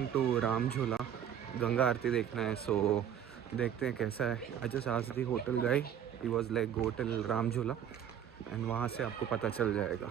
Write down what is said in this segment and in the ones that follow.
Going to Ram झूला, गंगा आरती देखना है। सो देखते हैं कैसा है। I just asked the hotel guy, he was like go till Ram झूला एंड वहाँ से आपको पता चल जाएगा।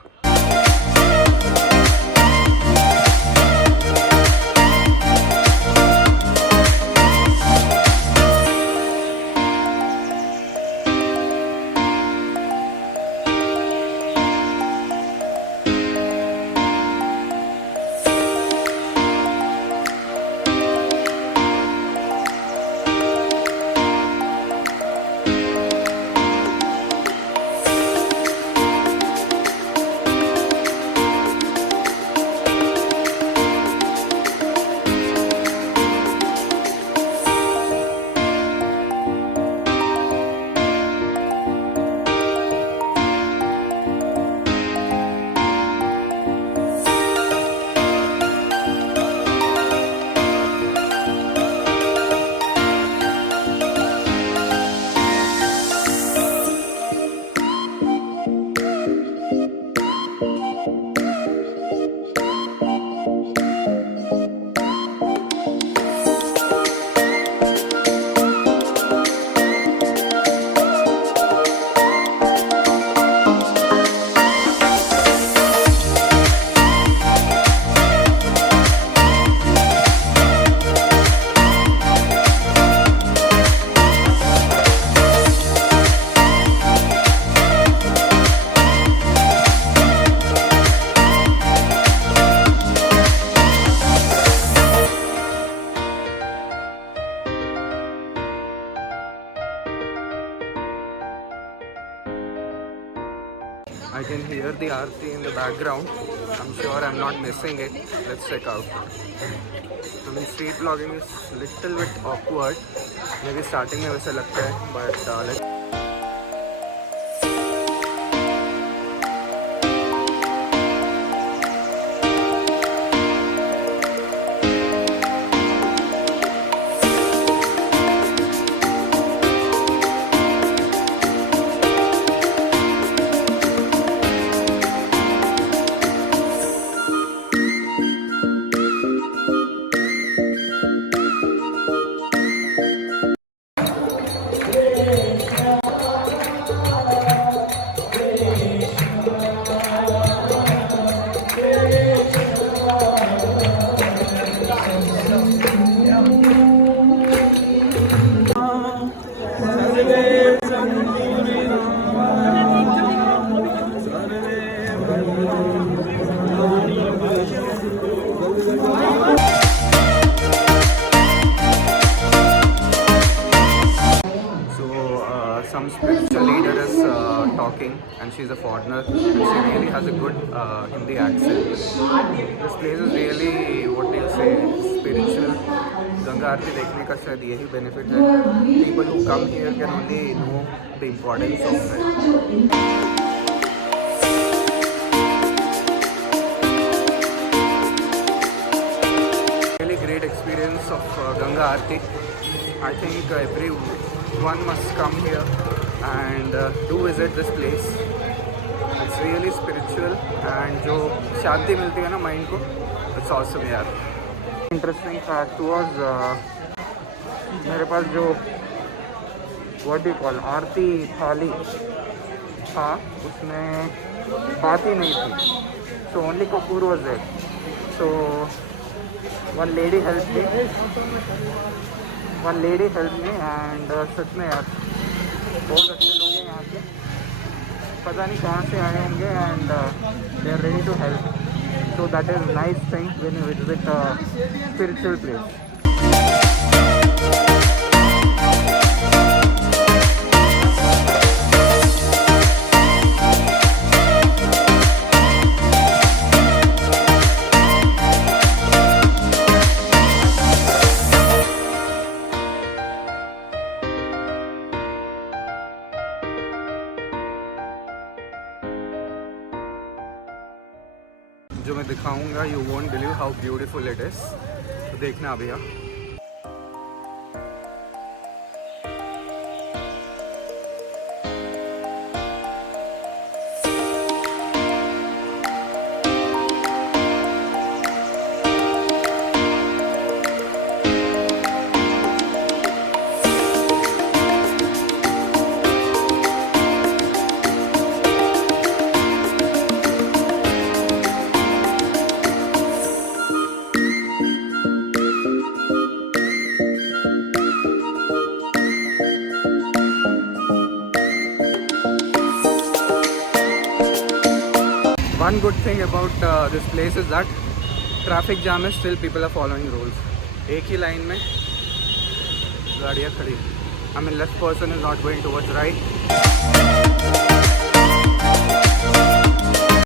I can hear the aarti in the background. I'm sure I'm not missing it. Let's check out. I mean, street vlogging is little bit awkward. Maybe starting में वैसे लगता है, but let's. Some spiritual leader is talking, and she's a foreigner, and she really has a good Hindi accent. This place is really, what do you say, spiritual. Ganga Aarti देखने का शायद यही benefit है. People who come here can only know the importance of it. Really great experience of Ganga Aarti. I think everyone must come here and do visit this place. It's really spiritual and जो शांति मिलती है ना माइंड को, it's awesome यार. Interesting fact was मेरे पास जो what do you call आरती थाली था, उसमें बात ही नहीं थी. So only kapoor was there. So one lady helped me. And सच में यार बहुत अच्छे लोग हैं यहाँ के. पता नहीं कहाँ से आए होंगे and they are ready to help. So that is nice thing when you visit a spiritual place. जो मैं दिखाऊंगा, you won't believe how beautiful it is. तो देखना भैया. one good thing about this place is that traffic jam is still people are following rules. एक ही लाइन में गाड़ियाँ खड़ी. I mean left person is not going towards right.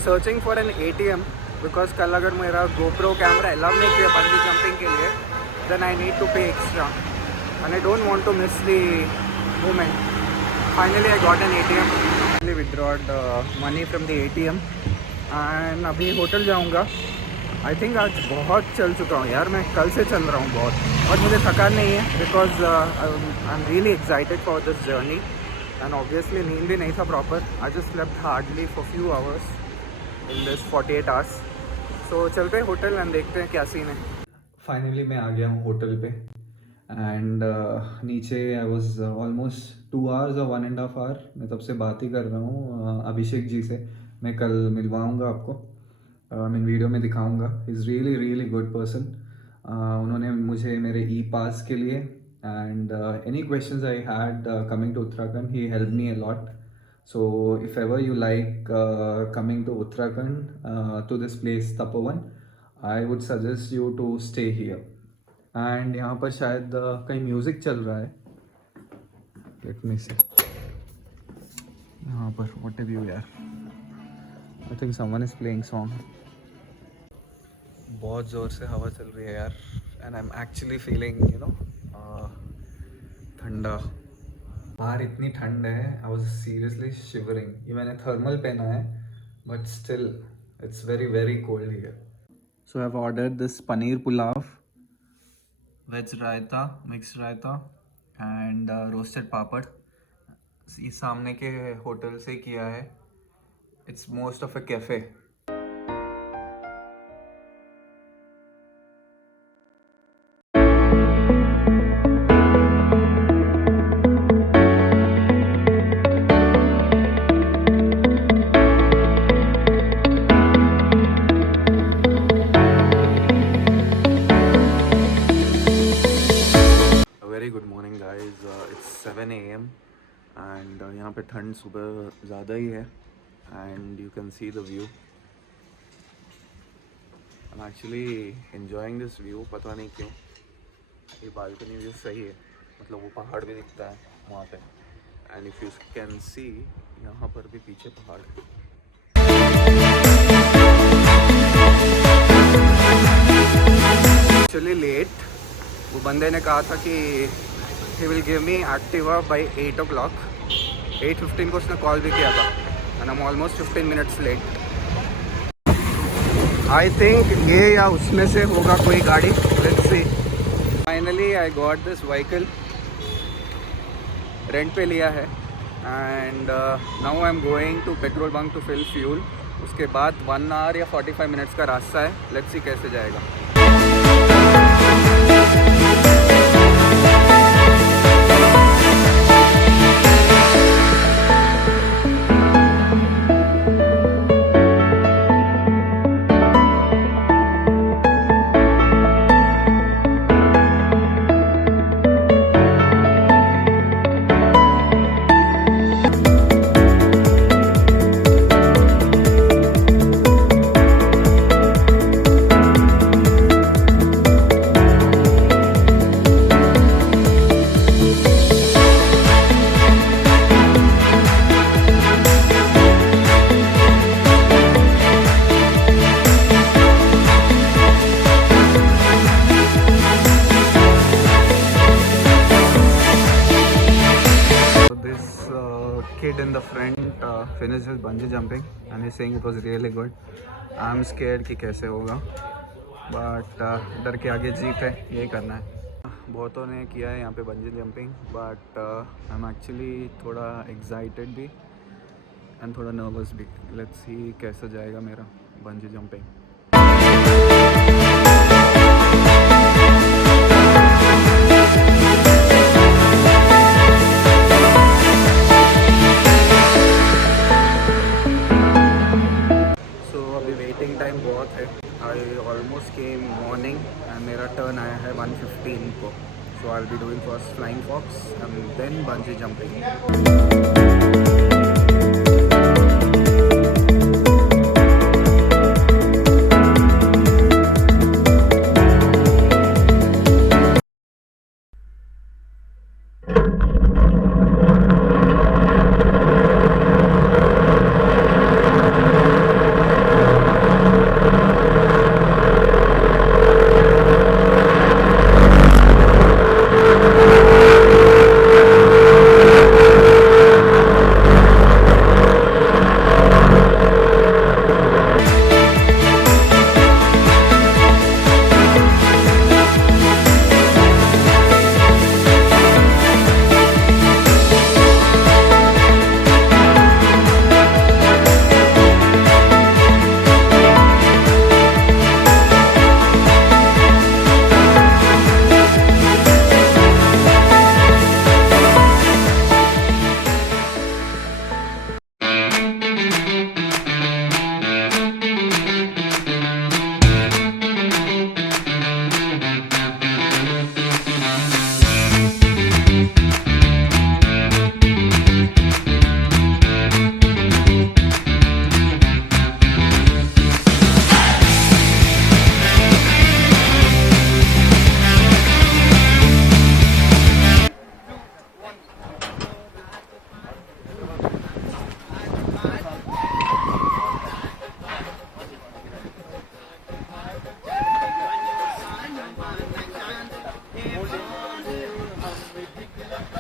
Searching for an ATM because कल अगर मेरा GoPro camera allow नहीं किया bungee jumping के लिए, then I need to pay extra and I don't want to miss the moment. Finally I got an ATM. Finally withdrawed money from the ATM and अभी होटल जाऊँगा. I think आज बहुत चल चुका हूँ यार. मैं कल से चल रहा हूँ बहुत और मुझे थकान नहीं है because I am really excited for this journey and obviously नींद भी नहीं था proper. I just slept hardly for few hours in this 48 hours. So चलते हैं होटल एंड देखते हैं क्या सीन है. फाइनली मैं आ गया हूँ होटल पे एंड नीचे आई वॉज ऑलमोस्ट 2 आवर्स और 1.5 आवर मैं तब से बात ही कर रहा हूँ अभिषेक जी से. मैं कल मिलवाऊँगा आपको, मैं वीडियो में दिखाऊंगा. Is really good person. उन्होंने मुझे मेरे ई पास के लिए and any questions I had coming to Uttarakhand he help me a lot. So if ever you like coming to Uttarakhand to this place Tapovan, I would suggest you to stay here. And यहाँ पर शायद कहीं music चल रहा है. Let me see. यहाँ पर what a view यार. I think someone is playing song. बहुत ज़ोर से हवा चल रही है यार and I am actually feeling you know ठंडा. बाहर इतनी ठंड है. I was seriously shivering. ये मैंने थर्मल पहना है but still it's very cold here. So I have ordered this paneer pulao, veg raita, mix raita and roasted papad. ये सामने के होटल से किया है. It's most of a cafe. Good morning guys. It's 7 AM and यहाँ पे ठंड सुबह ज़्यादा ही है and you can see the view. I am actually enjoying this view. पता नहीं क्यों ये बालकनी व्यू सही है. मतलब वो पहाड़ भी दिखता है वहाँ पे and if you can see यहाँ पर भी पीछे पहाड़ है. Actually let. वो बंदे ने कहा था कि he will give me Activa by 8 o'clock. 8:15 को उसने कॉल भी किया था and I'm almost 15 minutes late. I think ये या उसमें से होगा कोई गाड़ी. Let's see. Finally I got this vehicle. Rent पे लिया है and now I'm going to petrol bunk to fill fuel. उसके बाद 1 hour या 45 minutes का रास्ता है. Let's see कैसे जाएगा. Kid in the front finished his bungee jumping and he's saying it was really good. I'm scared कि कैसे होगा but डर के आगे जीत है. यही करना है. बहुतों ने किया है यहाँ पे bungee jumping but I'm actually थोड़ा excited भी and थोड़ा nervous भी. Let's see कैसे जाएगा मेरा बंजी जंपिंग. टाइम बहुत है. I almost came morning and मेरा टर्न आया है 1:15 को. So I will be doing first flying fox and then bungee jumping.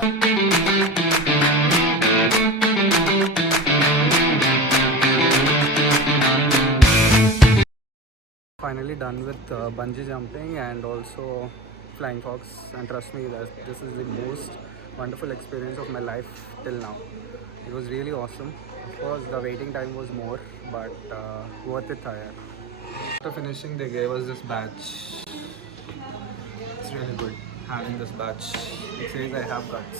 Finally done with bungee jumping and also flying fox, and trust me that this is the most wonderful experience of my life till now. It was really awesome. Of course the waiting time was more, but worth it tha yaar. After finishing they gave us this badge. It's really good having this badge. It says I have guts.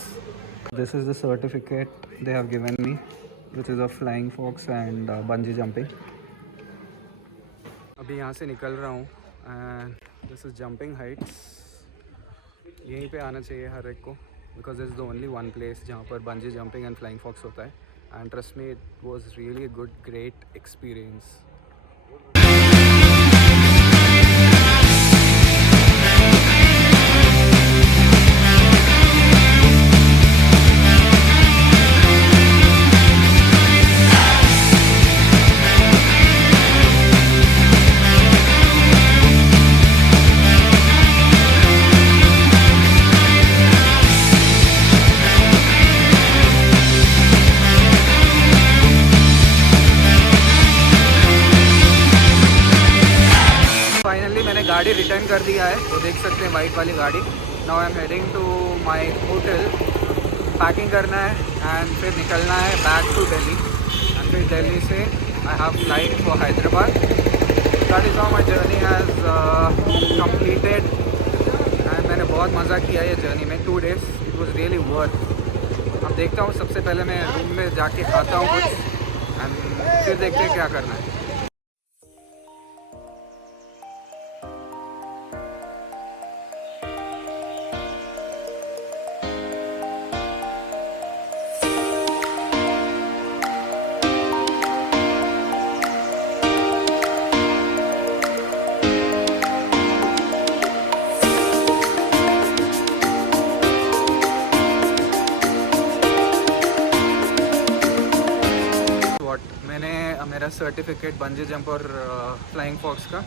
This is the certificate they have given me, which is of flying fox and bungee jumping. अभी यहाँ से निकल रहा हूँ and this is jumping heights. यहीं पे आना चाहिए हर एक को, because is the only one place जहाँ पर bungee jumping and flying fox होता है. And trust me, it was really good, great experience. गाड़ी रिटर्न कर दिया है, तो देख सकते हैं वाइट वाली गाड़ी. Now I am heading to my hotel. Packing करना है एंड फिर निकलना है बैक टू दिल्ली. एंड फिर दिल्ली से I have flight for Hyderabad. That is how my journey has completed. And मैंने बहुत मज़ा किया ये जर्नी में. 2 days it was really worth. अब देखता हूँ, सबसे पहले मैं रूम में जाके खाता हूँ कुछ एंड फिर देखते हैं क्या करना है. मेरा सर्टिफिकेट बंजी जंप और फ्लाइंग फॉक्स का,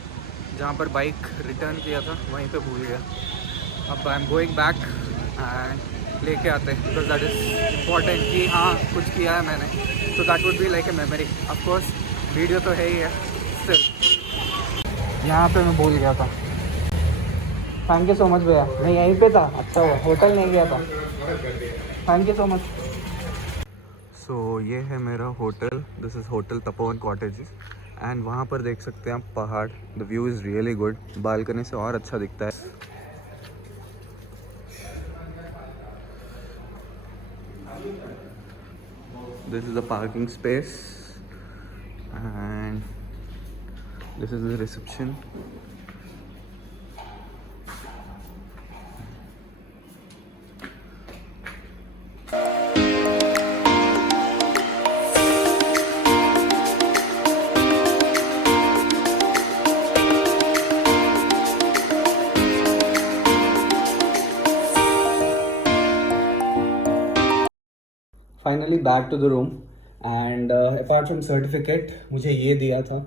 जहाँ पर बाइक रिटर्न किया था, वहीं पे भूल गया. अब I am going back and लेके आते हैं, बिकॉज दैट इज़ इम्पॉर्टेंट कि हाँ कुछ किया है मैंने. तो that would be like a memory. Of course video तो है ही है. स्टिल यहाँ पे मैं भूल गया था. थैंक यू सो मच भैया. मैं यहीं पे था. अच्छा हुआ होटल नहीं गया था. Thank you so much. So ये है मेरा hotel. This is hotel Tapovan cottages. And वहाँ पर देख सकते हैं आप पहाड़. The view is really good. Balcony से और अच्छा दिखता है. This is the parking space and this is the reception. Finally back to the room and apart from certificate मुझे ये दिया था.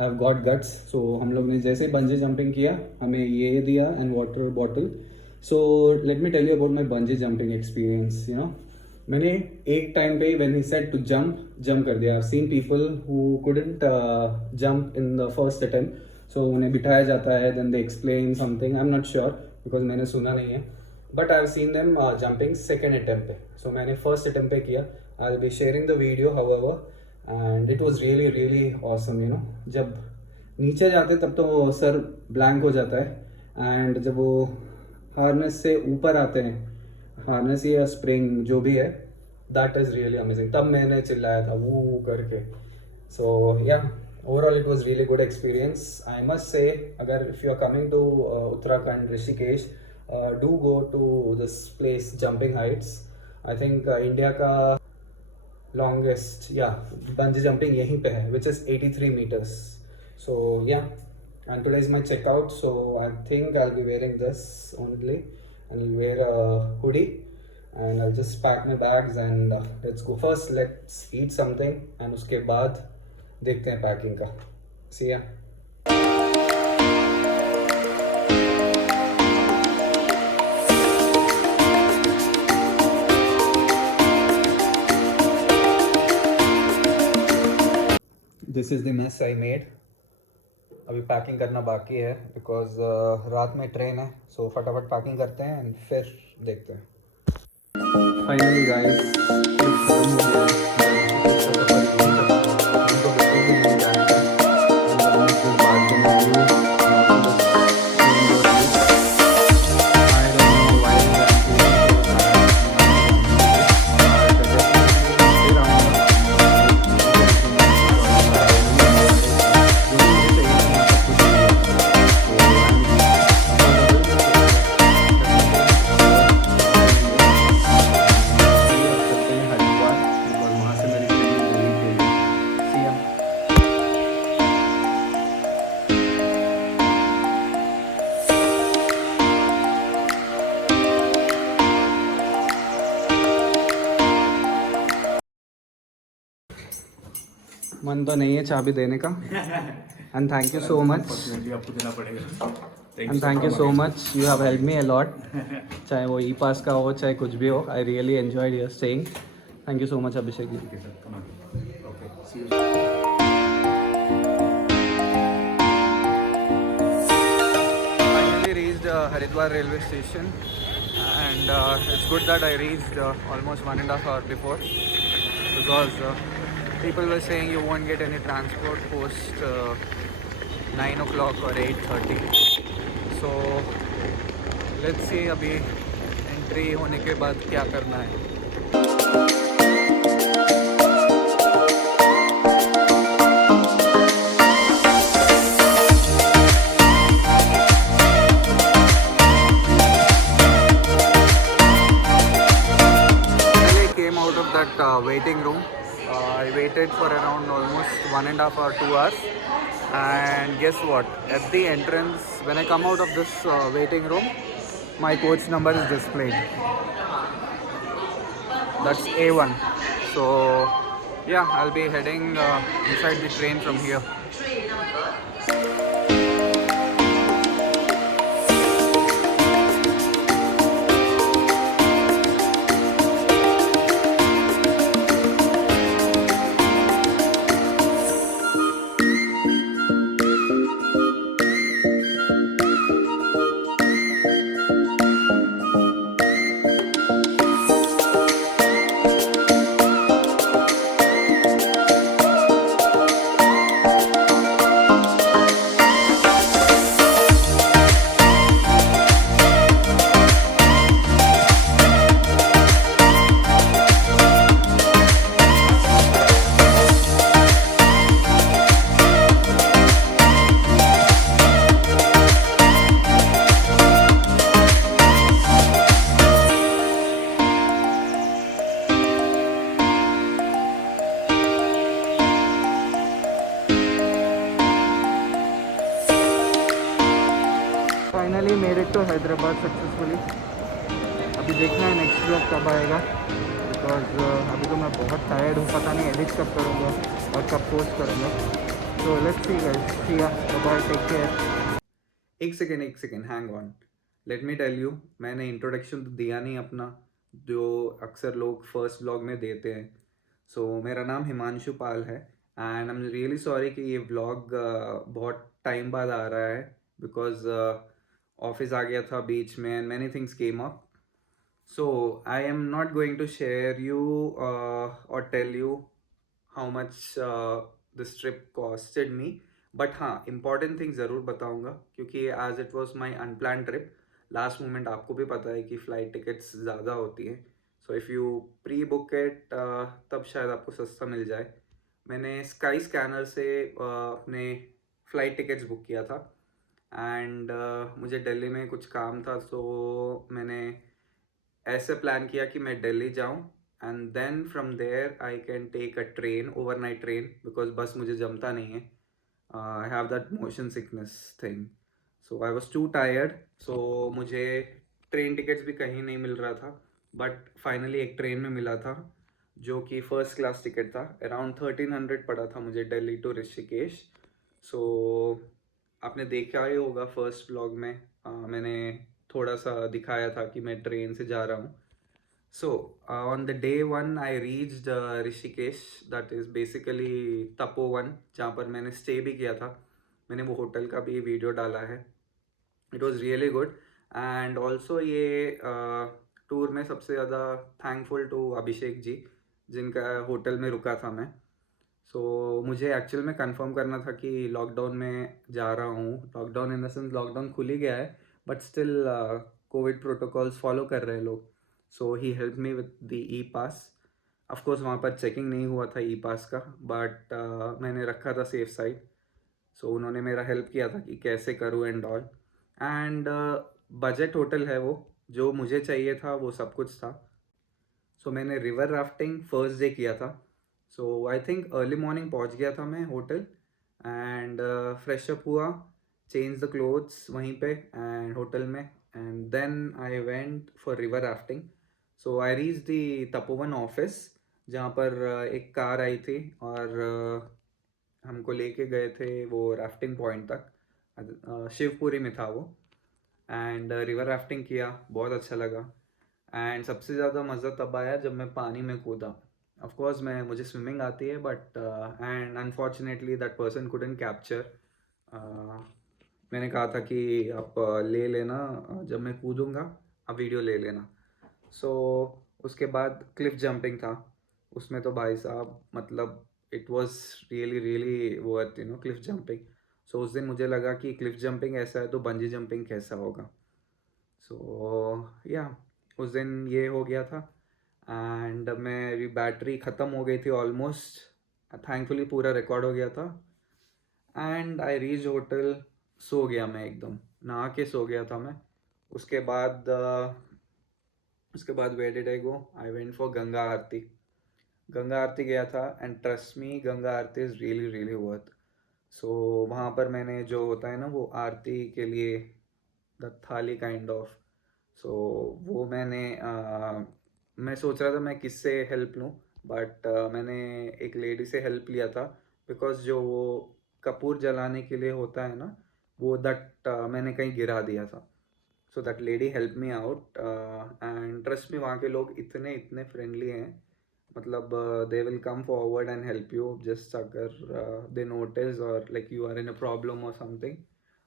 I have got guts. So हम लोग ने जैसे बंजी जंपिंग किया, हमें ये दिया and water bottle. So let me tell you about my bungee jumping experience. You know, मैंने एक टाइम पे when he said to jump कर दिया. I have seen people who couldn't jump in the first attempt. So उन्हें बिठाया जाता है, then they explain something. I am not sure because मैंने सुना नहीं है. But I have seen them jumping second attempt पे. सो मैंने फर्स्ट अटेम्प्ट पे किया. आई will be sharing the video however and it was really really awesome. You know, जब नीचे जाते तब तो सर ब्लैंक हो जाता है एंड जब वो हार्नेस से ऊपर आते हैं, हार्नेस या स्प्रिंग जो भी है, दैट इज़ रियली अमेजिंग. तब मैंने चिल्लाया था वो करके. So yeah, overall it was really good experience. I must say, अगर if you are coming to Uttarakhand Rishikesh, do go to this place Jumping Heights. I think India का longest bungee jumping यहीं पे है, which is 83 meters. So yeah, and today is my checkout, so I think I'll be wearing this only and I'll wear a hoodie and I'll just pack my bags and let's go. First let's eat something and उसके बाद देखते हैं packing का. See ya. This is the mess I made. अभी पैकिंग करना बाकी है बिकॉज रात में ट्रेन है. सो फटाफट पैकिंग करते हैं एंड फिर देखते हैं. फाइनली गाइस ट्रिप खत्म हो गया है. बट इसका सफ़र यही खत्म. हमको बिल्कुल भी नहीं जाने का. I'm gonna miss this balcony view and also this main door view. I don't know why I'm feeling so sad and not so happy today. But definitely stay around. जो भी मुझे चाहिए था मैं सब कुछ ले लिया था. So I'm affordable. चलते हैं हरिद्वार और वहाँ से मेरी ट्रेन है दिल्ली के लिए. See ya. मन तो नहीं है चाबी देने का. And thank you so much. आपको देना पड़ेगा. And thank you so much. You have help me a lot. चाहे वो ई पास का हो चाहे कुछ भी हो. I really enjoyed your staying. Thank you so much Abhishek ji. Finally reached Haridwar railway station and it's good that I reached almost 1.5 hours before because people were saying you won't get any transport post 9 o'clock or 8:30. So let's see अभी एंट्री होने के बाद क्या करना है. Came out of that waiting room. I waited for around almost 1.5 or 2 hours. And guess what? At the entrance, when I come out of this waiting room, my coach number is displayed. That's A1. So yeah, I'll be heading inside the train from here. Finally made it to Hyderabad successfully. अभी देखना है next blog कब आएगा बिकॉज अभी तो मैं बहुत टायर्ड हूँ. पता नहीं एडिट कब करूँगा और कब पोस्ट करूँगा. तो let's see guys. See ya. Bye. Take care. एक second hang on. Let me tell you. मैंने इंट्रोडक्शन तो दिया नहीं अपना जो अक्सर लोग फर्स्ट ब्लॉग में देते हैं. सो मेरा नाम हिमांशु पाल है and I am really sorry कि ये व्लॉग बहुत टाइम बाद आ रहा है बिकॉज ऑफिस आ गया था बीच में and many things came up. So I am not going to share you और tell you how much this trip costed me. But हाँ, इम्पॉर्टेंट थिंग ज़रूर बताऊँगा क्योंकि as it was my unplan trip. Last moment आपको भी पता है कि फ़्लाइट टिकट्स ज़्यादा होती हैं. So if you pre book it तब शायद आपको सस्ता मिल जाए. मैंने स्काई स्कैनर से अपने फ़्लाइट टिकट्स बुक किया था एंड मुझे दिल्ली में कुछ काम था. सो मैंने ऐसे प्लान किया कि मैं दिल्ली जाऊं and then from there I can take a train, overnight train, because bus मुझे जमता नहीं है. I have that motion sickness thing. So I was too tired. So मुझे ट्रेन टिकट्स भी कहीं नहीं मिल रहा था बट फाइनली एक ट्रेन में मिला था जो कि फर्स्ट क्लास टिकट था. अराउंड 1300 पड़ा था मुझे दिल्ली टू ऋषिकेश. सो आपने देखा ही होगा फर्स्ट ब्लॉग में मैंने थोड़ा सा दिखाया था कि मैं ट्रेन से जा रहा हूँ. So, on the day one, I reached Rishikesh, that is basically Tapovan, जहाँ पर मैंने स्टे भी किया था. मैंने वो होटल का भी वीडियो डाला है. It was really good. And also ये टूर में सबसे ज़्यादा थैंकफुल टू अभिषेक जी, जिनका होटल में रुका था मैं. मुझे एक्चुअल में कंफर्म करना था कि लॉकडाउन में जा रहा हूँ. Lockdown in the sense lockdown खुल ही गया है, but still covid protocols follow कर रहे हैं लोग. So he help me with the E pass. Of course वहाँ पर चेकिंग नहीं हुआ था ई पास का, बट मैंने रखा था सेफ साइड. उन्होंने मेरा हेल्प किया था कि कैसे करूँ and all. And budget hotel है वो, जो मुझे चाहिए था वो सब कुछ था. मैंने रिवर राफ्टिंग फर्स्ट डे किया था. आई थिंक अर्ली मॉर्निंग पहुंच गया था मैं होटल. एंड फ्रेश अप हुआ, चेंज द क्लोथ्स वहीं पे एंड होटल में. And then I went for river rafting. I reach the Tapovan office, जहाँ पर एक कार आई थी और हमको लेके गए थे वो राफ्टिंग पॉइंट तक. शिवपुरी में था वो. एंड रिवर राफ्टिंग किया, बहुत अच्छा लगा. एंड सबसे ज़्यादा मज़ा तब आया जब मैं पानी में कूदा. ऑफ कोर्स मुझे स्विमिंग आती है, but and unfortunately that person couldn't capture. मैंने कहा था कि आप ले लेना, जब मैं कूदूँगा आप वीडियो ले लेना. उसके बाद क्लिफ जंपिंग था. उसमें तो भाई साहब मतलब it was really really worth Cliff jumping. उस दिन मुझे लगा कि क्लिफ जंपिंग ऐसा है तो बंजी जंपिंग कैसा होगा. या उस दिन ये हो गया था. एंड मेरी बैटरी ख़त्म हो गई थी ऑलमोस्ट. थैंकफुली पूरा रिकॉर्ड हो गया था. एंड आई रीच होटल, सो गया मैं एकदम, नहा के सो गया था मैं. उसके बाद where did I go? I went for Ganga Aarti. Ganga Aarti गया था and trust me, Ganga Aarti is really really worth. वहाँ पर मैंने जो होता है ना वो आरती के लिए द थाली काइंड ऑफ. वो मैं सोच रहा था मैं किससे हेल्प लूँ, बट मैंने एक लेडी से हेल्प लिया था. बिकॉज जो वो कपूर जलाने के लिए होता है ना, वो मैंने कहीं गिरा दिया था. That lady help me out. And trust me, वहाँ के लोग इतने इतने फ्रेंडली हैं. मतलब they will come forward and help you just अगर दे नोटिस और like you are in a problem और something.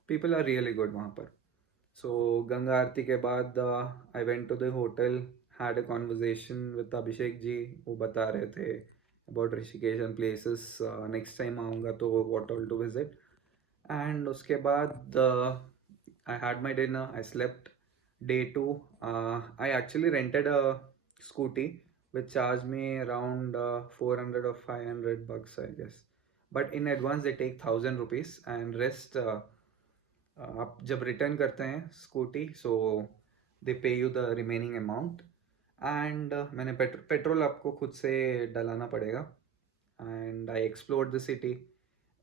People are really good वहाँ पर. गंगा आरती के बाद I went to the hotel, had a conversation with Abhishek ji. वो बता रहे थे about Rishikesh and places. Next time आऊँगा तो what all to visit. And उसके बाद I had my dinner, I slept. Day 2, I actually rented a scooty which charged me around 400 or 500 bucks, I guess. But in advance they take 1000 rupees and rest आप जब रिटर्न करते हैं स्कूटी, दे पे you the remaining amount. And मैंने पेट्रोल आपको खुद से डलाना पड़ेगा. And I explored the city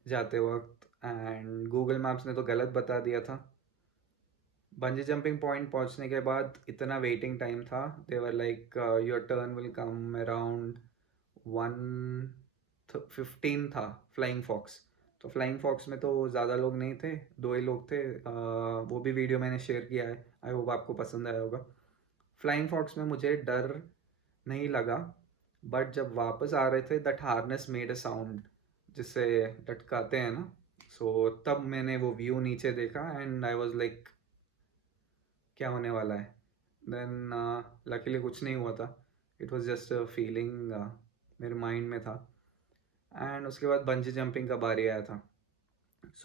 जाते वक्त. एंड गूगल मैप्स ने तो गलत बता दिया था. बंजी जंपिंग पॉइंट पहुंचने के बाद इतना वेटिंग टाइम था. They were like your turn will come around 1:15 था. Flying fox. फ्लाइंग फॉक्स में तो ज़्यादा लोग नहीं थे, 2 ही लोग थे. वो भी वीडियो मैंने शेयर किया है, आई होप आपको पसंद आया होगा. फ्लाइंग फॉक्स में मुझे डर नहीं लगा, बट जब वापस आ रहे थे that harness made a sound, जिससे लटकाते हैं ना. तब मैंने वो व्यू नीचे देखा एंड आई वॉज लाइक क्या होने वाला है. देन लकीली कुछ नहीं हुआ था. It was just a feeling मेरे माइंड में था. एंड उसके बाद बंजी जंपिंग का बारी आया था.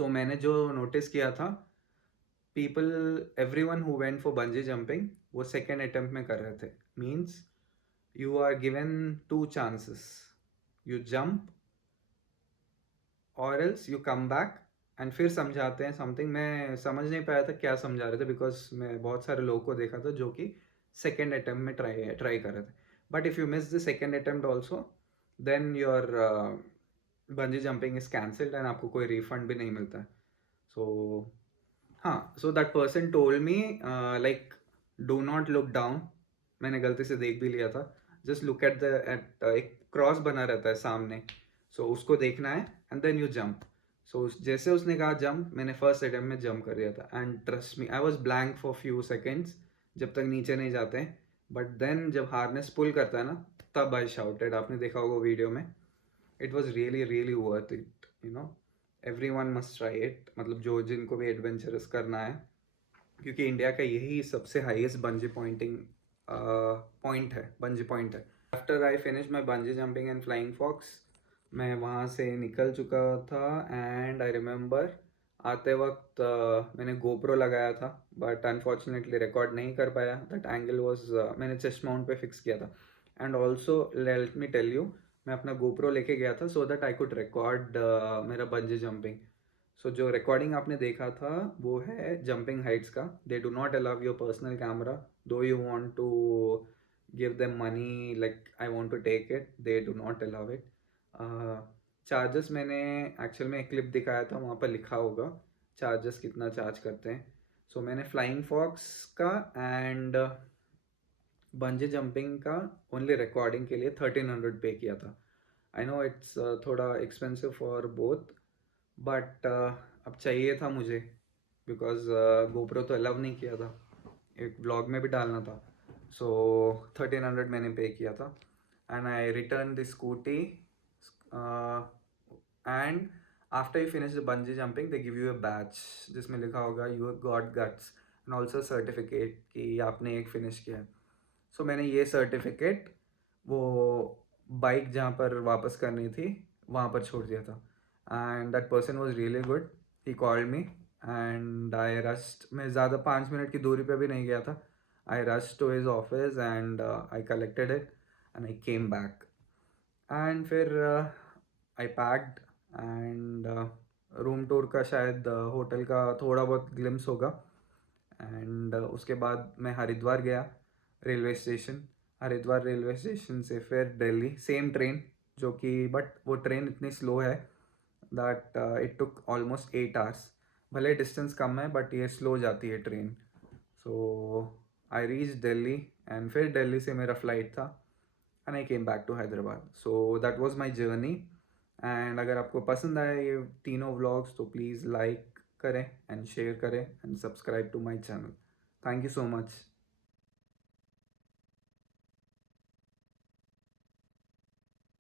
मैंने जो नोटिस किया था, people everyone who went for bungee jumping वो सेकेंड अटेम्प्ट में कर रहे थे. Means you are given 2 chances. You jump और else you come back. And फिर समझाते हैं समथिंग. मैं समझ नहीं पाया था क्या समझा रहे थे, बिकॉज मैं बहुत सारे लोगों को देखा था जो कि सेकेंड अटेम्प्ट में ट्राई कर रहे थे. But if you miss the second attempt also, then your bungee jumping is cancelled and आपको कोई रिफंड भी नहीं मिलता है. That person told me like do not look down. मैंने गलती से देख भी लिया था. जस्ट लुक एट एक क्रॉस बना रहता है सामने, उसको देखना है एंड देन यू जंप. जैसे उसने कहा जंप, मैंने फर्स्ट अटेम्प्ट में जंप कर दिया था. And trust me, I was blank for few seconds जब तक नीचे नहीं जाते हैं. बट देन जब हार्नेस पुल करता है ना, तब आई शाउटेड. आपने देखा होगा वीडियो में. It was really really worth it, you know. Every one must try it. मतलब जो जिनको भी एडवेंचरस करना है, क्योंकि इंडिया का यही सबसे हाईएस्ट बंजी पॉइंटिंग पॉइंट है, बंजी पॉइंट है. After I finish my bungee jumping and flying fox, मैं वहाँ से निकल चुका था. एंड आई रिमेंबर आते वक्त मैंने गोप्रो लगाया था, बट अनफॉर्चुनेटली रिकॉर्ड नहीं कर पाया. दैट एंगल वॉज, मैंने चेस्ट माउंट पे फिक्स किया था. And also let me tell you, मैं अपना गोप्रो लेके गया था so that I could record मेरा बंजी जंपिंग. सो जो रिकॉर्डिंग आपने देखा था वो है जंपिंग हाइट्स का. They do not allow your personal camera, though you want to give them money, like I want to take it, they do not allow it. Charges मैंने actual में एक क्लिप दिखाया था, वहाँ पर लिखा होगा चार्जेस कितना चार्ज करते हैं. सो मैंने फ्लाइंग फॉक्स का एंड बंजी जंपिंग का ओनली रिकॉर्डिंग के लिए 1300 पे किया था. आई नो इट्स थोड़ा एक्सपेंसिव फॉर बोथ, बट अब चाहिए था मुझे, बिकॉज गोप्रो तो अलाउ नहीं किया था, एक ब्लॉग में भी डालना था. सो 1300 मैंने पे किया था. And I return the scooty. And after you finish the bungee jumping they give you a batch जिसमें लिखा होगा you got guts, and also certificate कि आपने एक फिनिश किया है. सो मैंने ये सर्टिफिकेट वो बाइक जहाँ पर वापस करनी थी वहाँ पर छोड़ दिया था. And that person was really good. He called me and I rushed. मैं ज़्यादा 5 मिनट की दूरी पे भी नहीं गया था. I rushed to his office and I collected it and I came back. And फिर I packed and room tour का शायद होटल का थोड़ा बहुत ग्लिम्स होगा. एंड उसके बाद मैं हरिद्वार गया railway station. Haridwar railway station से फिर दिल्ली, सेम ट्रेन, जो कि बट वो ट्रेन इतनी स्लो है that it took almost 8 hours. भले डिस्टेंस कम है बट ये स्लो जाती है train. So I reach Delhi and फिर दिल्ली से मेरा फ्लाइट था and I came back to Hyderabad. So that was my journey. And अगर आपको पसंद आए ये तीनों व्लॉग्स तो प्लीज़ लाइक करें एंड शेयर करें and subscribe to my channel. Thank you so much.